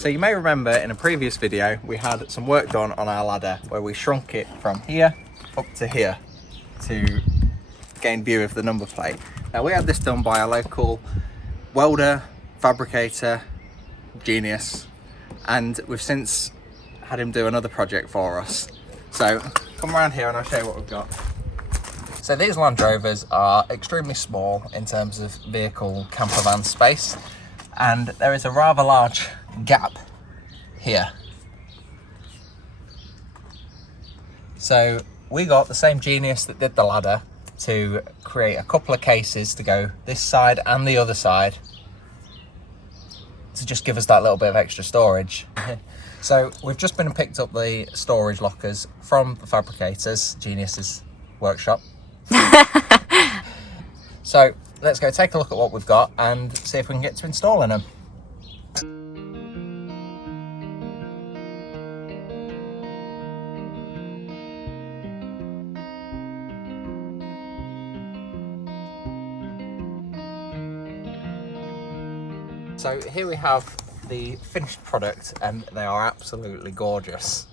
So you may remember in a previous video we had some work done on our ladder where we shrunk it from here up to here to gain view of the number plate. Now we had this done by a local welder, fabricator, genius, and we've since had him do another project for us. So come around here and I'll show you what we've got. So these Land Rovers are extremely small in terms of vehicle camper van space, and there is a rather large gap here. So we got the same genius that did the ladder to create a couple of cases to go this side and the other side to just give us that little bit of extra storage. So we've just been and picked up the storage lockers from the fabricator's genius's workshop. So let's go take a look at what we've got and see if we can get to installing them. So here we have the finished product and they are absolutely gorgeous.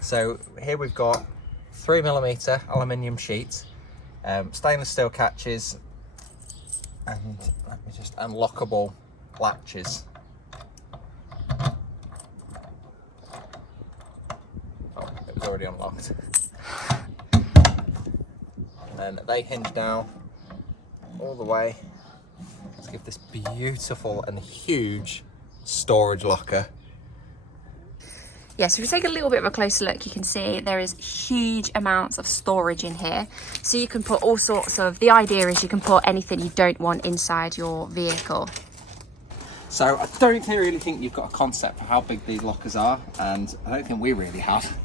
So here we've got 3mm aluminium sheet, stainless steel catches, and let me just unlockable latches. Oh, it was already unlocked. And they hinge down all the way. Let's give this beautiful and huge storage locker. Yes, if we take a little bit of a closer look, you can see there is huge amounts of storage in here. So you can put all sorts of, the idea is you can put anything you don't want inside your vehicle. So I don't really think you've got a concept for how big these lockers are, and I don't think we really have.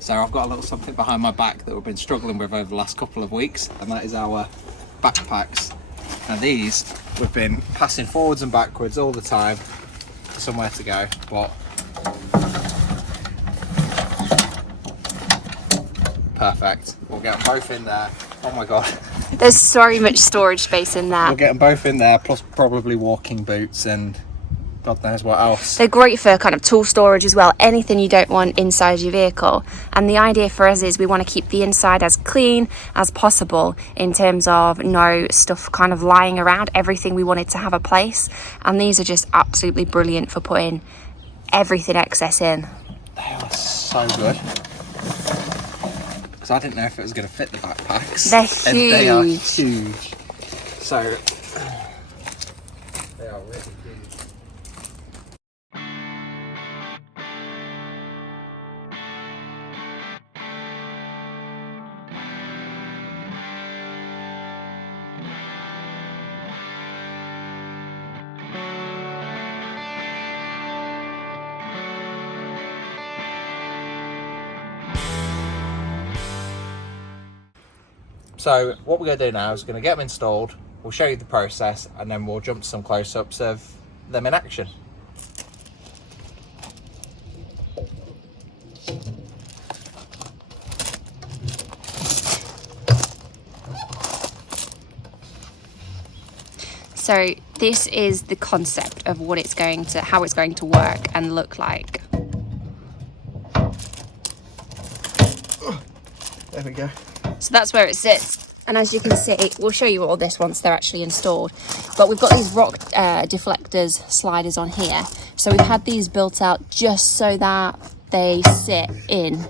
So I've got a little something behind my back that we've been struggling with over the last couple of weeks, and that is our backpacks. Now these, we've been passing forwards and backwards all the time for somewhere to go, but perfect. We'll get them both in there. Oh my god. There's so much storage space in there. We'll get them both in there, plus probably walking boots and God knows what else. They're great for kind of tool storage as well, anything you don't want inside your vehicle. And the idea for us is we want to keep the inside as clean as possible in terms of no stuff kind of lying around, everything we wanted to have a place. And these are just absolutely brilliant for putting everything excess in. They are so good. Because I didn't know if it was going to fit the backpacks. They're huge. And they are huge. So, they are really huge. So what we're going to do now is going to get them installed, we'll show you the process, and then we'll jump to some close-ups of them in action. So this is the concept of what it's going to, how it's going to work and look like. There we go. So that's where it sits. And as you can see, we'll show you all this once they're actually installed. But we've got these rock deflectors sliders on here. So we've had these built out just so that they sit in.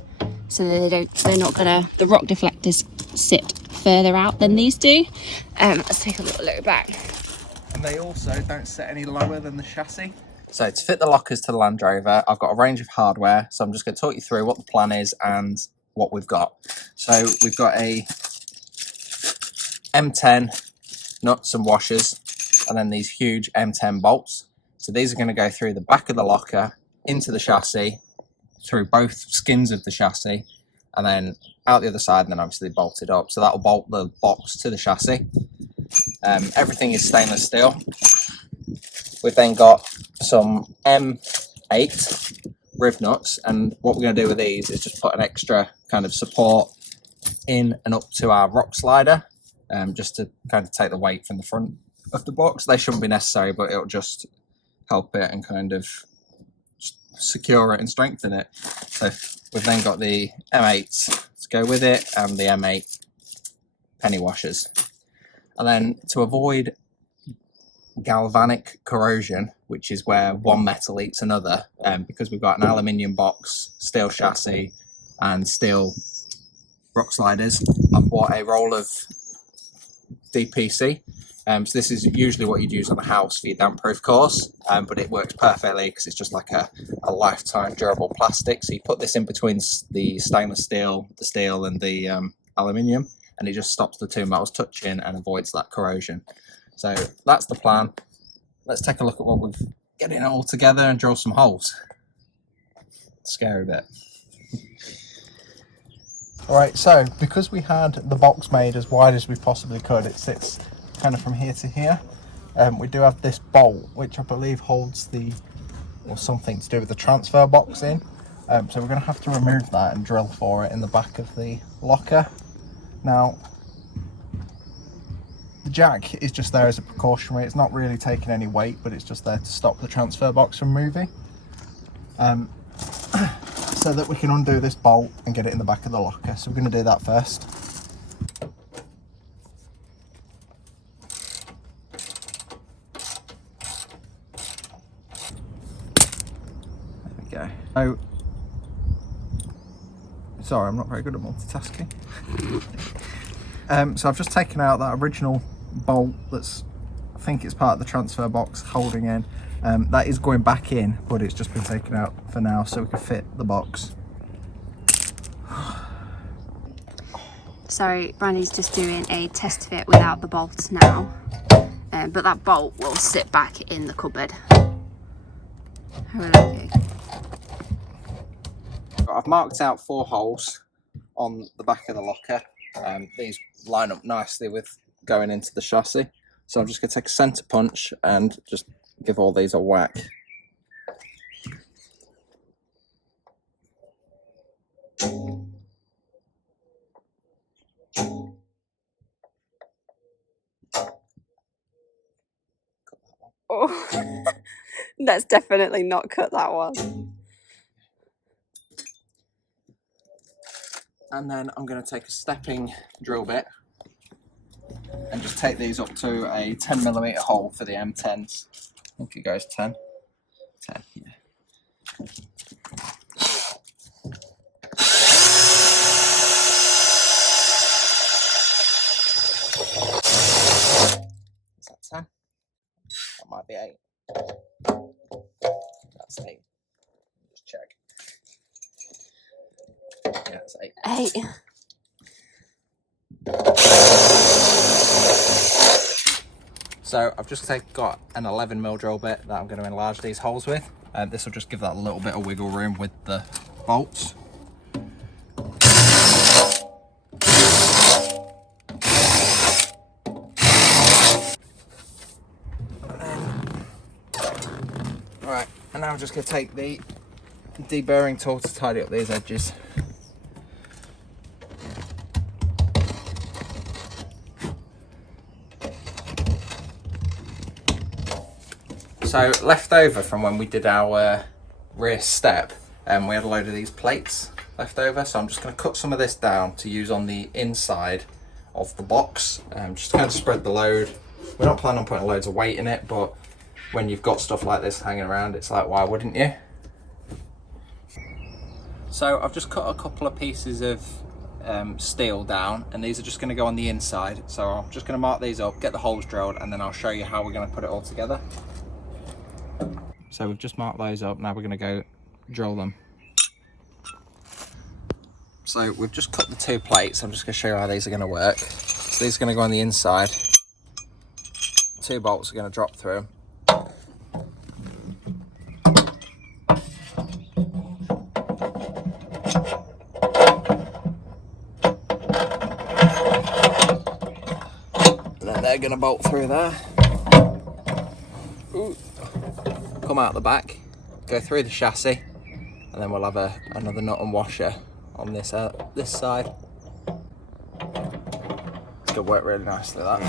So they're not gonna, the rock deflectors sit further out than these do. Let's take a little look back. And they also don't sit any lower than the chassis. So to fit the lockers to the Land Rover, I've got a range of hardware. So I'm just going to talk you through what the plan is and what we've got. So we've got a M10 nuts and washers, and then these huge M10 bolts. So these are going to go through the back of the locker, into the chassis, through both skins of the chassis, and then out the other side, and then obviously bolted up. So that'll bolt the box to the chassis. Everything is stainless steel. We've then got some M8 riv nuts, and what we're going to do with these is just put an extra kind of support in and up to our rock slider, just to kind of take the weight from the front of the box. They shouldn't be necessary, but it'll just help it and kind of just secure it and strengthen it. So we've then got the M8 to go with it and the M8 penny washers. And then to avoid galvanic corrosion, which is where one metal eats another, because we've got an aluminium box, steel chassis and steel rock sliders, I've bought a roll of DPC. So this is usually what you'd use on a house for your damp proof course, but it works perfectly because it's just like a lifetime durable plastic. So you put this in between the stainless steel, the steel and the aluminium, and it just stops the two metals touching and avoids that corrosion. So that's the plan. Let's take a look at what we've getting it all together and drill some holes. Scary bit. Alright, so because we had the box made as wide as we possibly could, it sits kind of from here to here. We do have this bolt, which I believe holds or something to do with the transfer box in. So we're going to have to remove that and drill for it in the back of the locker. Now, the jack is just there as a precautionary. It's not really taking any weight, but it's just there to stop the transfer box from moving. So that we can undo this bolt and get it in the back of the locker. So we're going to do that first. There we go. So, sorry, I'm not very good at multitasking. So I've just taken out that original bolt that's, I think it's part of the transfer box holding in. That is going back in, but it's just been taken out for now so we can fit the box. So Brandy's just doing a test fit without the bolts now, but that bolt will sit back in the cupboard. How will I do? I've marked out 4 holes on the back of the locker. These line up nicely with going into the chassis. So I'm just going to take a centre punch and just give all these a whack. Oh, that's definitely not cut that one. And then I'm going to take a stepping drill bit and just take these up to a 10mm hole for the M10s. I think it goes 10. 10, yeah. Is that 10? That might be 8. That's 8. Just check. Yeah, it's 8. 8. So I've just got an 11mm drill bit that I'm going to enlarge these holes with. This will just give that a little bit of wiggle room with the bolts. Right, and now I'm just going to take the deburring tool to tidy up these edges. So left over from when we did our rear step, we had a load of these plates left over, so I'm just going to cut some of this down to use on the inside of the box, just to kind of spread the load. We're not planning on putting loads of weight in it, but when you've got stuff like this hanging around, it's like, why wouldn't you? So I've just cut a couple of pieces of steel down, and these are just going to go on the inside. So I'm just going to mark these up, get the holes drilled, and then I'll show you how we're going to put it all together. So we've just marked those up, now we're going to go drill them. So we've just cut the 2 plates, I'm just going to show you how these are going to work. So these are going to go on the inside, 2 bolts are going to drop through. And then they're going to bolt through there. Ooh. Come out the back, go through the chassis, and then we'll have another nut and washer on this side. It's going to work really nicely, that.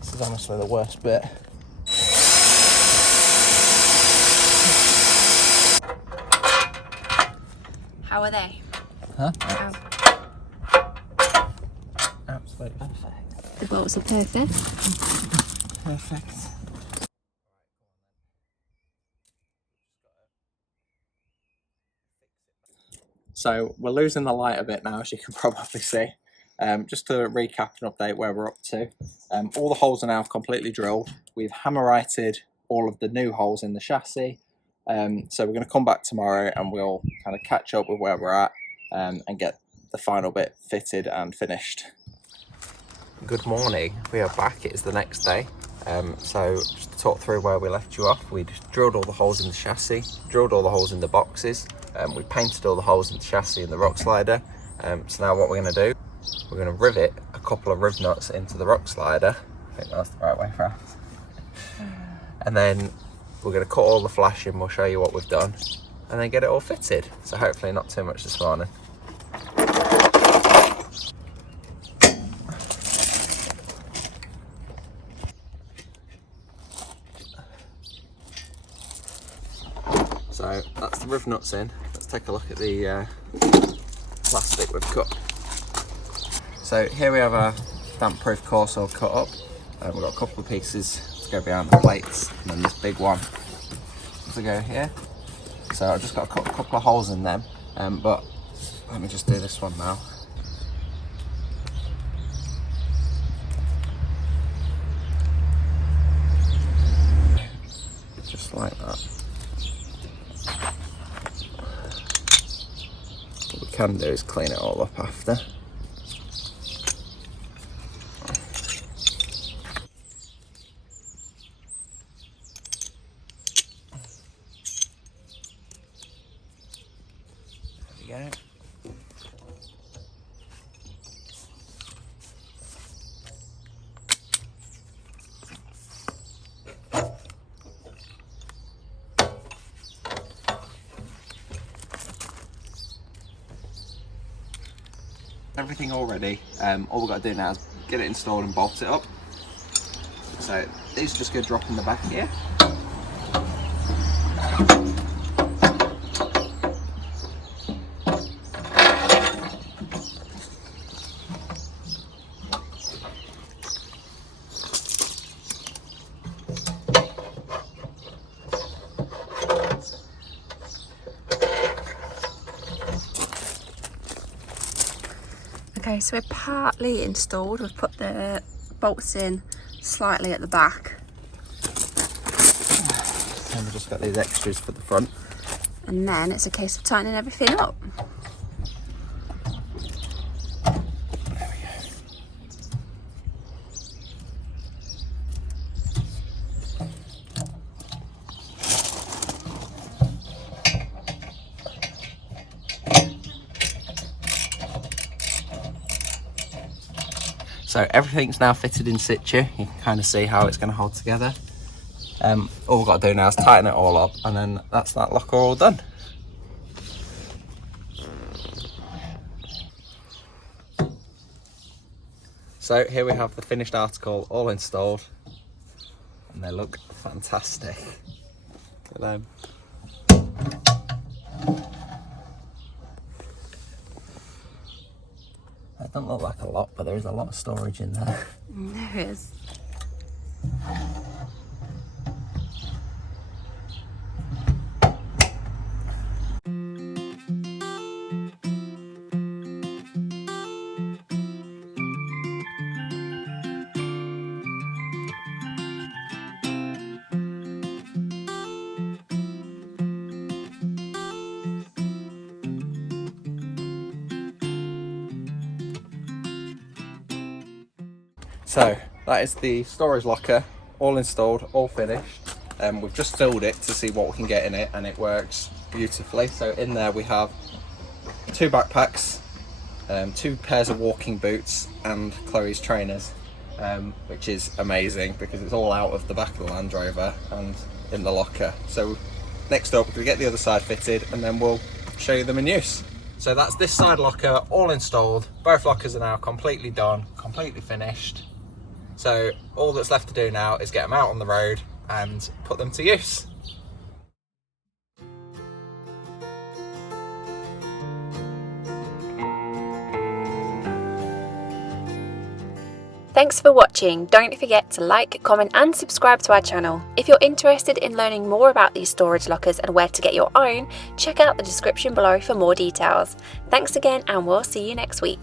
This is honestly the worst bit. How are they? Huh? How? Absolutely perfect. The bolts are perfect. Perfect. So we're losing the light a bit now, as you can probably see. Just to recap and update where we're up to. All the holes are now completely drilled. We've hammer-righted all of the new holes in the chassis. So we're going to come back tomorrow and we'll kind of catch up with where we're at and get the final bit fitted and finished. Good morning, we are back. It is the next day. So just to talk through where we left you off, we just drilled all the holes in the chassis, drilled all the holes in the boxes, we painted all the holes in the chassis and the rock slider. So now what we're going to do, we're going to rivet a couple of riv nuts into the rock slider. I think that's the right way for us. And then we're going to cut all the flashing, we'll show you what we've done, and then get it all fitted. So hopefully not too much this morning. So that's the riv nuts in. Let's take a look at the plastic we've cut. So here we have our damp-proof Corso cut up. We've got a couple of pieces to go behind the plates, and then this big one to go here. So I've just got to cut a couple of holes in them, but let me just do this one now. Just like that. What we can do is clean it all up after. There we go. Everything all ready. All we've got to do now is get it installed and bolt it up. So these just go drop in the back here. Okay, so we're partly installed. We've put the bolts in slightly at the back. And we've just got these extras for the front. And then it's a case of tightening everything up. There we go. So everything's now fitted in situ. You can kind of see how it's going to hold together. All we've got to do now is tighten it all up, and then that's that locker all done. So here we have the finished article all installed, and they look fantastic. Look at them. That doesn't look like a lot, but there is a lot of storage in there. There is. So that is the storage locker, all installed, all finished. We've just filled it to see what we can get in it, and it works beautifully. So in there we have 2 backpacks, 2 pairs of walking boots, and Chloe's trainers, which is amazing because it's all out of the back of the Land Rover and in the locker. So next up we'll get the other side fitted, and then we'll show you them in use. So that's this side locker all installed. Both lockers are now completely done, completely finished. So all that's left to do now is get them out on the road and put them to use. Thanks for watching. Don't forget to like, comment and subscribe to our channel. If you're interested in learning more about these storage lockers and where to get your own, check out the description below for more details. Thanks again and we'll see you next week.